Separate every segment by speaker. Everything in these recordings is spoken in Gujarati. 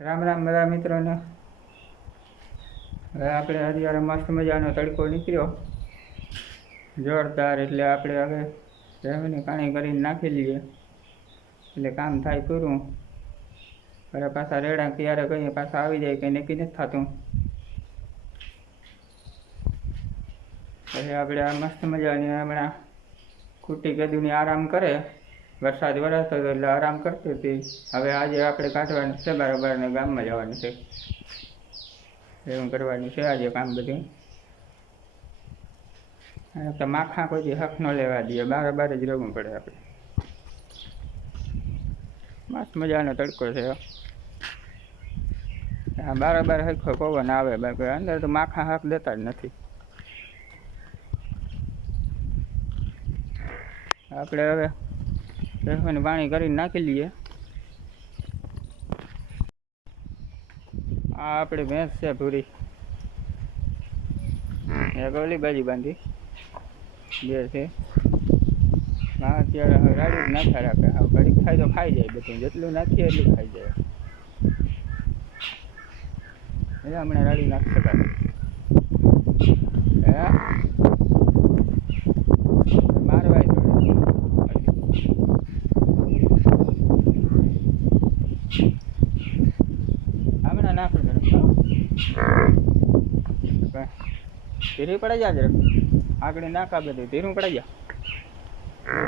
Speaker 1: રામ રામ બધા મિત્રોને. હવે આપણે અત્યારે મસ્ત મજાનો તડકો નીકળ્યો. જોરદાર એટલે આપણે હવે રહેવાની પાણી કરીને નાખી લઈએ. એટલે કામ થાય પૂરું. અરે પાછા રેડા ક્યારે કહીએ, પાછા આવી જાય કંઈ નક્કી નથી થતું. પછી આપણે આ મસ્ત મજાની હમણાં ખૂટી કદીની આરામ કરે. વરસાદ વરસતો હતો એટલે આરામ કરતી હતી. હવે આજે આપણે કાઢવાનું છે બરાબર ને ગામમાં જવાનું છે. એવું કરવાનું છે આજે કામ બધું. અને તો માખા કોઈ હક ન લેવા દઈએ બાર બાર જ રહેવું પડે આપણે. મસ્ત મજાનો તડકો છે. આ બાર બાર હરખો પવન આવે, બાકી અંદર તો માખા હક દેતા જ નથી. આપણે હવે બેસવાનું પાણી કરીને નાખી લઈએ. આ આપણી ભેંસ છે પૂરી એક ઓલી બાજી બાંધી. બે છે. હા અત્યારે હવે રાડું નાખા રાખે. હવે ઘડીક ખાય તો ખાઈ જાય બધું. જેટલું નાખીએ એટલું ખાઈ જાય. એટલે હમણાં રાડી નાખી કાંઈ હે મારવાય થોડી હમણાં નાખો ધીરી પડે જા જરાક. આગળ નાખા બધું ધીરું પડે જા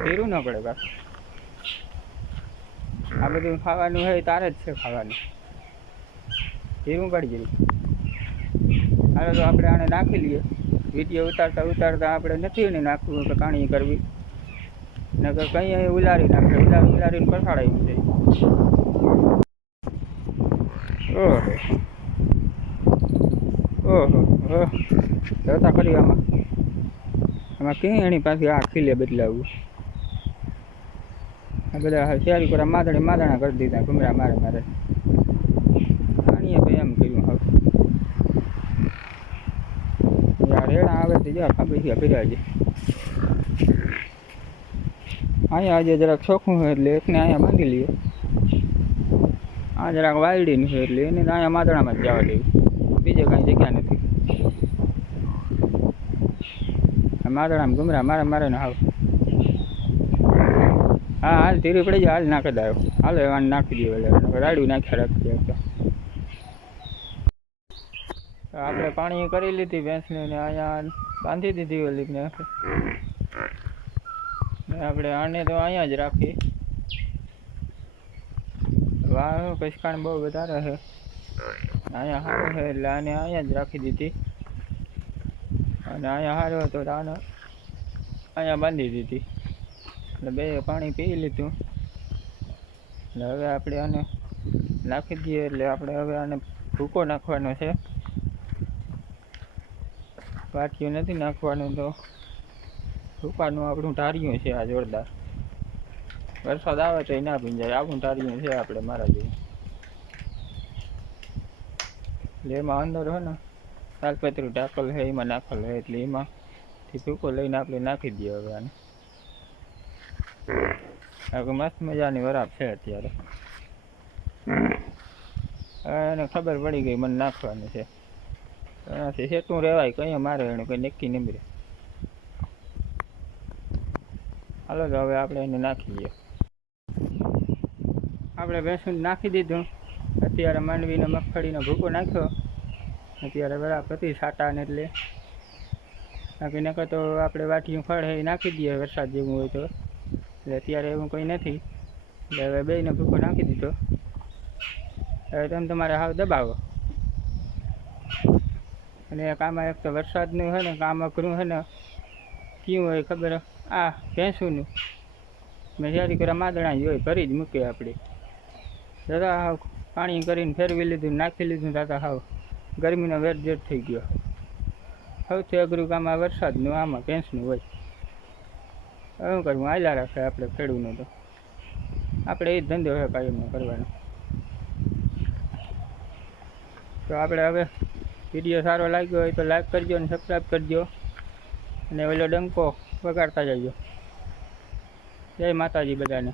Speaker 1: ધીરું ન પડે બસ આ બધું ખાવાનું હોય તારે જ છે ખાવાનું. ધીરું પડી જાય. હાલો તો આપણે આને નાખી લઈએ. વીડિયો ઉતારતા ઉતારતા આપણે નથી ને નાખવું કે કાણી કરવી. નકર કંઈ અહીં ઉલારી નાખે, ઉલારી, ઉલારીને પછાડાઈ જાય. ઓહો ઓહ જોતા કરી આમાં. આમાં ક્યાં એની પાસે આ ખીલે બદલાવું? આ બધા શિયાળી પર માદણે માદણા કરી દીધા ઘુમરા મારે મારે. આણીએ ભાઈ એમ કર્યું હવે. રેડા આવે તો જો ખબર છે ફેર્યા અહીંયા આજે જરાક ચોખ્ખું હોય એટલે એકને અહીંયા બાંધી લઈએ આ જરાક વાયડીનું છે એટલે એને અહીંયા માદણામાં જ જવા દેવું. બીજે કાંઈ જગ્યા નથી. આ માદણામાં ગુમરા, મારે મારે ને હાવ હા, હાલ ધીરે પડી જાય, હાલ નાખી દો. હાલો, એવાને નાખી દઈએ એટલે રાડું નાખ્યા રાખીએ તો આપણે પાણી કરી લીધી ભેંસને ને અહીંયા બાંધી દીધી ઓલી ને ને આપણે આને તો અહીંયા જ રાખી. વાહ કશકાણ બહુ વધારે છે. અહીંયા સારું છે, એટલે આને અહીંયા જ રાખી દીધી. અને અહીંયા હારો હતો આને અહીંયા બાંધી દીધી. એટલે બે પાણી પી લીધું. એટલે હવે આપણે આને નાખી દઈએ એટલે આપણે હવે આને ભૂકો નાખવાનો છે. પાટિયું નથી નાખવાનું તો ભૂકાનું આપણું ટાર્યું છે આ જોરદાર. વરસાદ આવે તો એ ના ભીંજાય. આપણું ટાર્યું છે આપણે મારા જેવું. એમાં અંદર હોય ને તાલપત્રી ઢાકલ છે એમાં નાખેલ હોય એટલે એમાંથી ભૂકો લઈને આપણે નાખી દઈએ હવે આને. હવે મસ્ત મજાની વરાપ છે અત્યારે. એને ખબર પડી ગઈ મને નાખવાની છે. એનાથી સેટું રહેવાય, કંઈ મારે એનું કંઈ નક્કી નહીં રહે હાલો તો હવે આપણે એને નાખી દઈએ. આપણે બેસું નાખી દીધું. અત્યારે માંડવીને મગફળીનો ભૂકો નાખ્યો. અત્યારે બરાબર હતી સાટાને એટલે. બાકી નકર તો આપણે વાટીયું ફળ એ નાખી દઈએ વરસાદ જેવું હોય તો. એટલે અત્યારે એવું કંઈ નથી. એટલે હવે બેયને ભૂકો નાખી દીધો. હવે તમે તમારે હાવ દબાવો. અને એક આમાં એક તો વરસાદનું છે ને કામ અઘરું છે ને, કયું હોય ખબર? આ ભેંસુંનું. મેં જ્યારે કર્યા માદણા હોય, ભરી જ મૂકીએ આપણે દાદા હાવ પાણી કરીને ફેરવી લીધું નાખી લીધું દાદા હાવ. ગરમીનો વેરજેટ થઈ ગયો. સૌથી અઘરું કામ આ વરસાદનું, આમાં ભેંસનું હોય. શું કરવું આયલા રાખે આપણે ખેડૂતનું તો. આપણે એ ધંધો હોય કાયમનો કરવાનો. તો આપણે હવે વીડિયો સારો લાગ્યો હોય તો લાઈક કરજો અને સબસ્ક્રાઈબ કરજો. અને ઓલો ડંકો વગાડતા જજો. જય માતાજી બધાને.